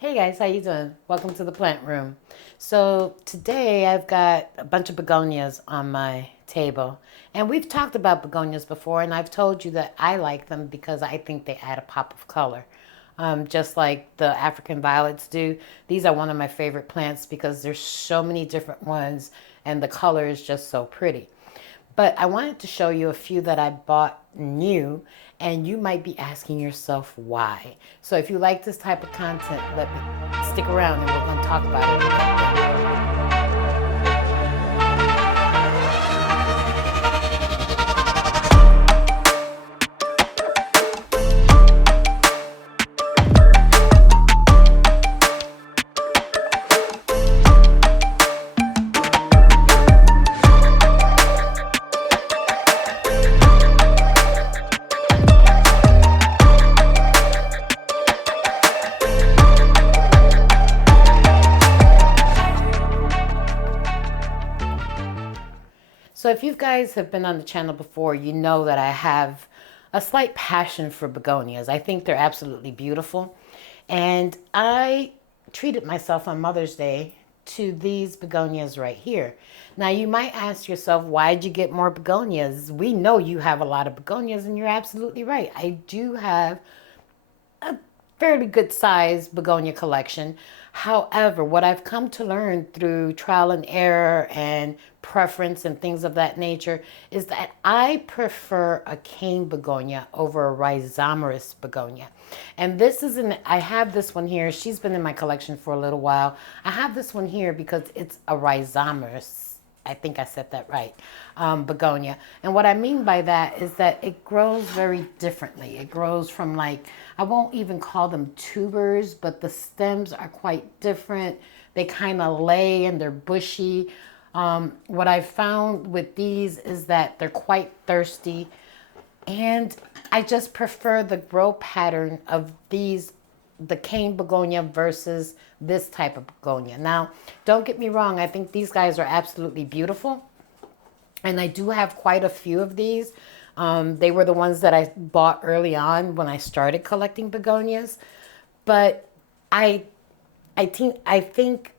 Hey guys, how you doing? Welcome to the plant room. So today I've got a bunch of begonias on my table. And we've talked about begonias before, and I've told you that I like them because I think they add a pop of color. Just like the African violets do. These are one of my favorite plants because there's so many different ones and the color is just so pretty. But I wanted to show you a few that I bought new, and you might be asking yourself why. So if you like this type of content, let me stick around and we're going to talk about it. So if you guys have been on the channel before, you know that I have a slight passion for begonias. I think they're absolutely beautiful. And I treated myself on Mother's Day to these begonias right here. Now you might ask yourself, why'd you get more begonias? We know you have a lot of begonias, and you're absolutely right. I do have a fairly good sized begonia collection. However, what I've come to learn through trial and error and preference and things of that nature is that I prefer a cane begonia over a rhizomerous begonia. And this is I have this one here. She's been in my collection for a little while. I have this one here because it's a rhizomerous. I think I said that right, begonia. And what I mean by that is that it grows very differently. It grows from, like, I won't even call them tubers, but the stems are quite different. They kind of lay and they're bushy. What I found with these is that they're quite thirsty, and I just prefer the grow pattern of these, the cane begonia versus this type of begonia. Now, don't get me wrong, I think these guys are absolutely beautiful. And I do have quite a few of these. They were the ones that I bought early on when I started collecting begonias. But I think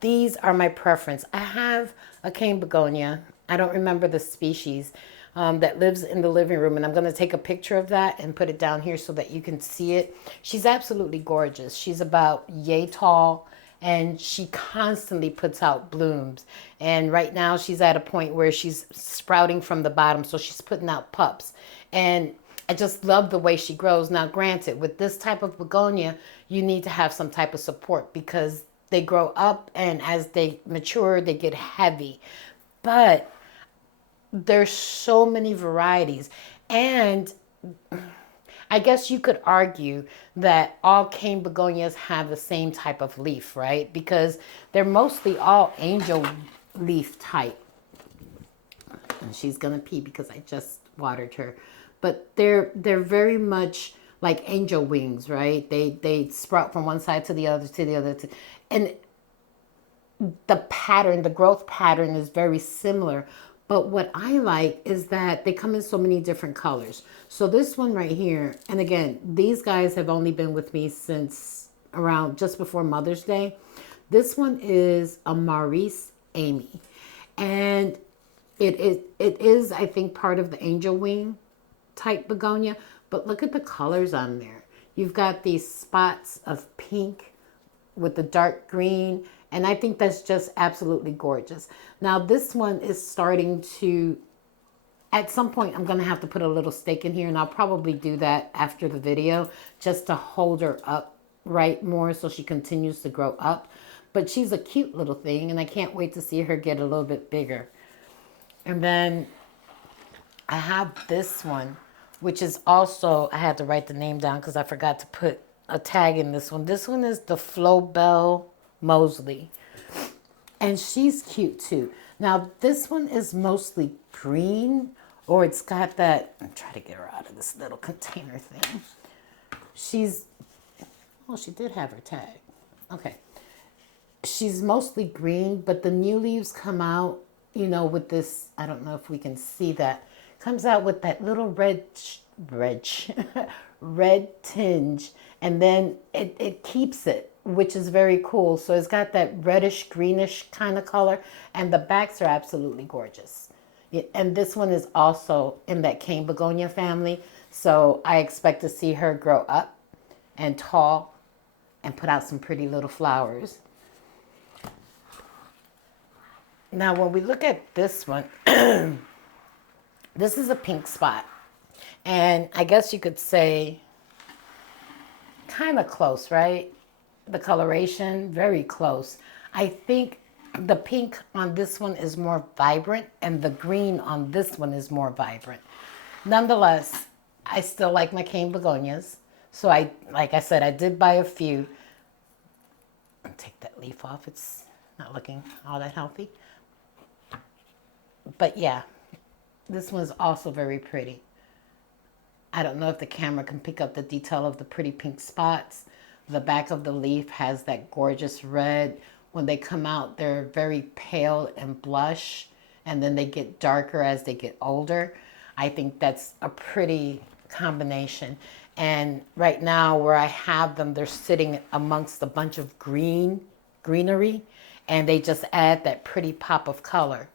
these are my preference. I have a cane begonia. I don't remember the species, that lives in the living room. And I'm going to take a picture of that and put it down here so that you can see it. She's absolutely gorgeous. She's about yay tall, and she constantly puts out blooms. And right now she's at a point where she's sprouting from the bottom. So she's putting out pups. And I just love the way she grows. Now, granted, with this type of begonia, you need to have some type of support because they grow up, and as they mature, they get heavy. But there's so many varieties. And I guess you could argue that all cane begonias have the same type of leaf, right? Because they're mostly all angel leaf type. And she's gonna pee because I just watered her. But they're very much like angel wings, right? They sprout from one side to the other to the other and the pattern, the growth pattern is very similar. But what I like is that they come in so many different colors. So this one right here, and again, these guys have only been with me since around just before Mother's Day. This one is a Maurice Amy. And it is, I think, part of the angel wing type begonia. But look at the colors on there. You've got these spots of pink with the dark green, and I think that's just absolutely gorgeous. Now this one is starting to, at some point I'm going to have to put a little stake in here, and I'll probably do that after the video just to hold her up right more so she continues to grow up. But she's a cute little thing, and I can't wait to see her get a little bit bigger. And then I have this one, which is also, I had to write the name down because I forgot to put a tag in this one. This one is the Flobell Mosley, and she's cute too. Now this one is mostly green, or it's got that, I'm trying to get her out of this little container thing. Oh, she did have her tag. Okay. She's mostly green, but the new leaves come out, with this, I don't know if we can see that, comes out with that little red red tinge, and then it keeps it, which is very cool. So it's got that reddish greenish kind of color, and the backs are absolutely gorgeous. And this one is also in that cane begonia family, so I expect to see her grow up and tall and put out some pretty little flowers. Now when we look at this one, this is a pink spot, and I guess you could say kind of close, right? The coloration, very close. I think the pink on this one is more vibrant and the green on this one is more vibrant. Nonetheless, I still like my cane begonias. So like I said, I did buy a few. I'll take that leaf off. It's not looking all that healthy. But yeah, this one's also very pretty. I don't know if the camera can pick up the detail of the pretty pink spots. The back of the leaf has that gorgeous red. When they come out, they're very pale and blush, and then they get darker as they get older. I think that's a pretty combination. And right now where I have them, they're sitting amongst a bunch of greenery, and they just add that pretty pop of color.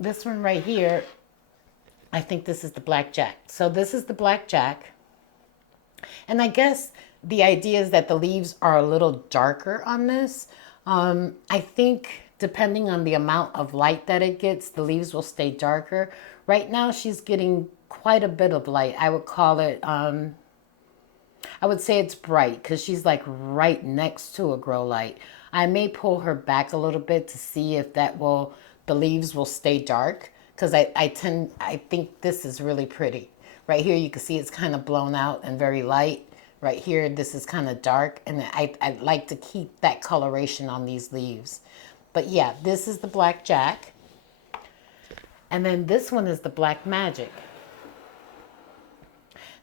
This one right here, I think this is the blackjack. So this is the blackjack. And I guess the idea is that the leaves are a little darker on this. I think depending on the amount of light that it gets, the leaves will stay darker. Right now she's getting quite a bit of light. I would call it, I would say it's bright because she's like right next to a grow light. I may pull her back a little bit to see if the leaves will stay dark, because I think this is really pretty. Right here you can see it's kind of blown out and very light. Right here this is kind of dark, and I like to keep that coloration on these leaves. But yeah, this is the blackjack. And then this one is the black magic.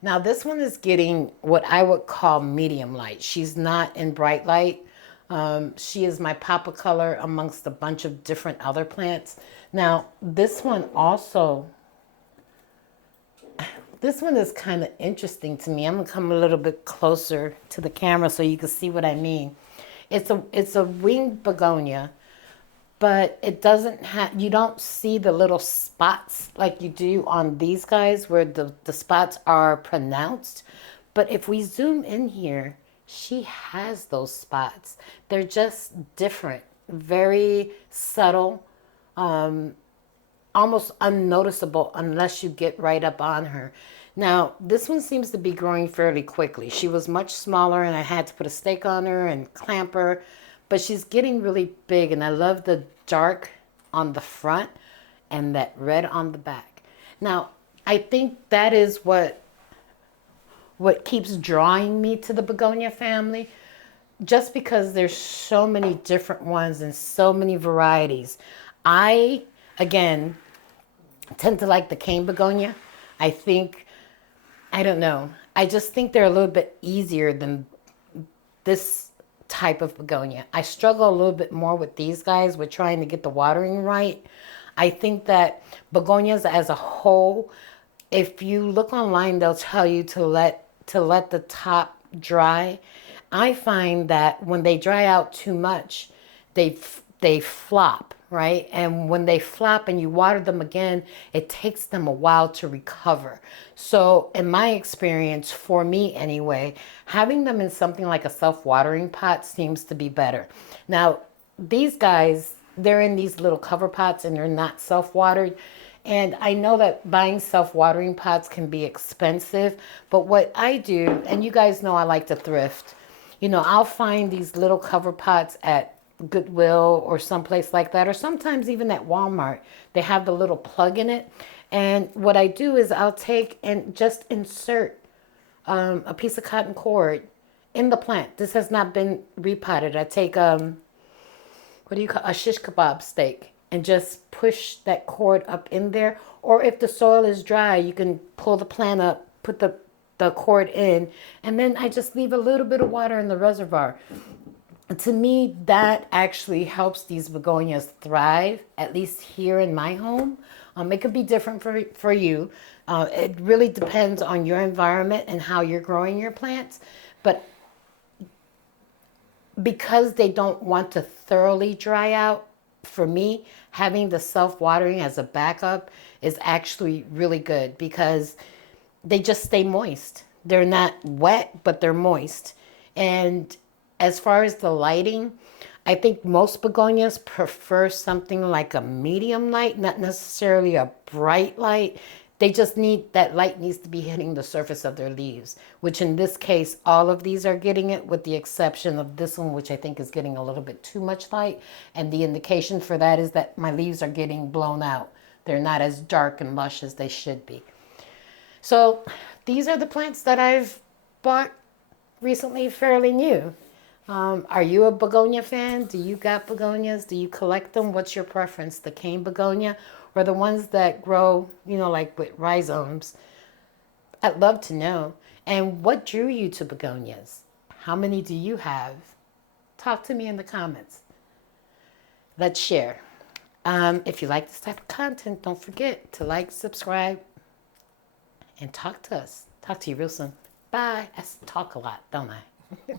Now this one is getting what I would call medium light. She's not in bright light. She is my pop of color amongst a bunch of different other plants. Now this one also, this one is kind of interesting to me. I'm gonna come a little bit closer to the camera so you can see what I mean. It's a winged begonia, but it doesn't have, you don't see the little spots like you do on these guys where the spots are pronounced. But if we zoom in here, she has those spots. They're just different, very subtle, almost unnoticeable unless you get right up on her. Now, this one seems to be growing fairly quickly. She was much smaller and I had to put a stake on her and clamp her, but she's getting really big, and I love the dark on the front and that red on the back. Now, I think that is what keeps drawing me to the begonia family, just because there's so many different ones and so many varieties. I, again, tend to like the cane begonia. I don't know. I just think they're a little bit easier than this type of begonia. I struggle a little bit more with these guys with trying to get the watering right. I think that begonias as a whole, if you look online, they'll tell you to let the top dry. I find that when they dry out too much, they flop, right? And when they flop and you water them again, it takes them a while to recover. So in my experience, for me anyway, having them in something like a self-watering pot seems to be better. Now, these guys, they're in these little cover pots and they're not self-watered. And I know that buying self-watering pots can be expensive, but what I do, and you guys know I like to thrift, you know, I'll find these little cover pots at Goodwill or someplace like that, or sometimes even at Walmart. They have the little plug in it. And what I do is I'll take and just insert a piece of cotton cord in the plant. This has not been repotted. I take, what do you call, a shish kebab steak, and just push that cord up in there. Or if the soil is dry, you can pull the plant up, put the cord in, and then I just leave a little bit of water in the reservoir. To me, that actually helps these begonias thrive, at least here in my home. It could be different for you. It really depends on your environment and how you're growing your plants. But because they don't want to thoroughly dry out, for me, having the self-watering as a backup is actually really good because they just stay moist. They're not wet, but they're moist. And as far as the lighting, I think most begonias prefer something like a medium light, not necessarily a bright light. They just need that light needs to be hitting the surface of their leaves, which in this case, all of these are getting it with the exception of this one, which I think is getting a little bit too much light. And the indication for that is that my leaves are getting blown out. They're not as dark and lush as they should be. So these are the plants that I've bought recently, fairly new. Are you a begonia fan? Do you got begonias? Do you collect them? What's your preference? The cane begonia or the ones that grow, like with rhizomes? I'd love to know. And what drew you to begonias? How many do you have? Talk to me in the comments. Let's share. If you like this type of content, don't forget to like, subscribe, and talk to us. Talk to you real soon. Bye. I talk a lot, don't I?